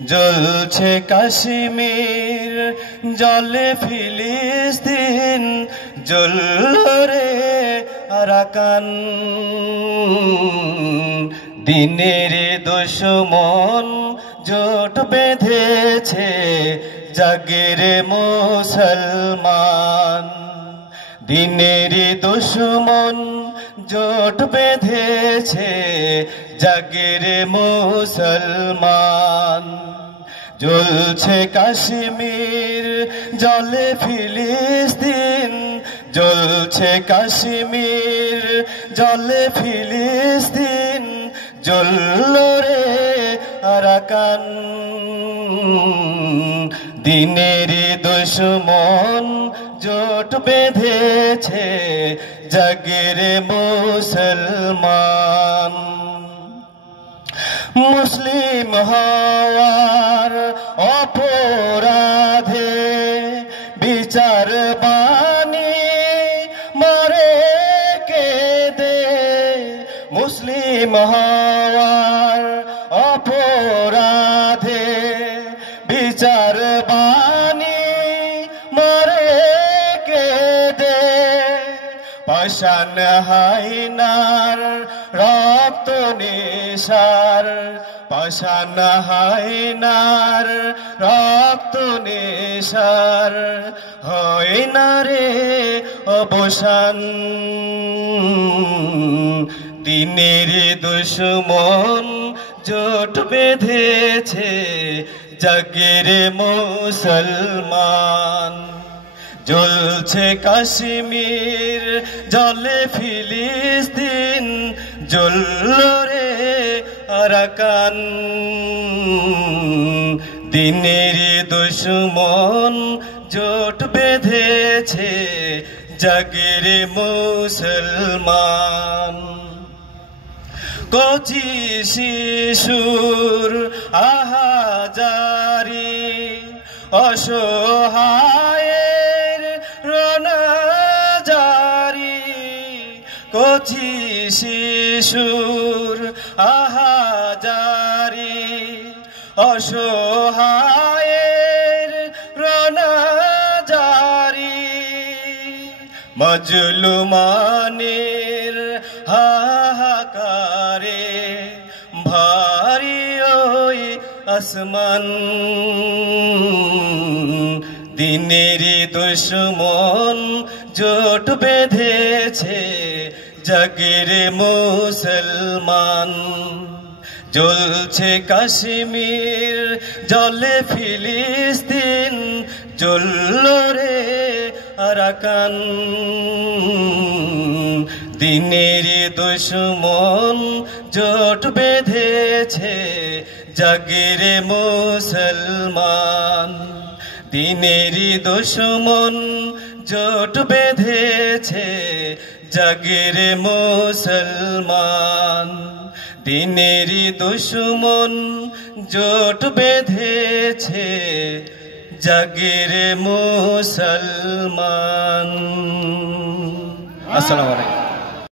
জ্বলছে কাশ্মীর জ্বলে ফিলিস্তিন, জ্বলল রে আরাকান। দিনের দুশমন জোট বেঁধেছে, জাগের মুসলমান। দিনের দুশমন জোট বেঁধেছে, জাগের মুসলমান। জ্বলছে কাশ্মীর জ্বলে ফিলিস্তিন, জ্বলছে কাশ্মীর জ্বলে ফিলিস্তিন, জ্বলল রে আরাকান। দিনের দুশমন জোট বেঁধেছে, জাগের মুসলমান। মুসলিম হওয়ার অপরাধে বিচার বাণী মরে কেঁদে, মুসলিম হওয়ার অপরাধে বিচার বাণী মরে কেঁদে। পাষাণ হায়নার রক্ত নেশার, পাষাণ হায়নার রক্ত নেশার হয় না রে অবসান। দিনের দুশমন জোট বেঁধেছে, জাগের মুসলমান। জ্বলছে কাশ্মীর জ্বলে ফিলিস্তিন, জ্বলল রে আরাকান। দিনের দুশমন জোট বেঁধেছে, জাগের মুসলমান। কচি শিশুর আহাজারি, অসহায়ের রণজারি, কচি শিশুর আহাজারি, অসহায়ের রণজারি। মজলুমানের হাহাকারে ভারী ওই আসমান। দিনের দুশমন জোট বেঁধেছে, জাগের মুসলমান। জ্বলছে কাশ্মীর জ্বলে ফিলিস্তিন, জ্বলল রে আরাকান। দিনের দুশমন জোট বেঁধেছে, জাগের মুসলমান। দিনের দুশমন জোট বেঁধেছে, জাগের মুসলমান। দিনের দুশমন জোট বেঁধেছে, জাগের মুসলমান। আসসালামু আলাইকুম।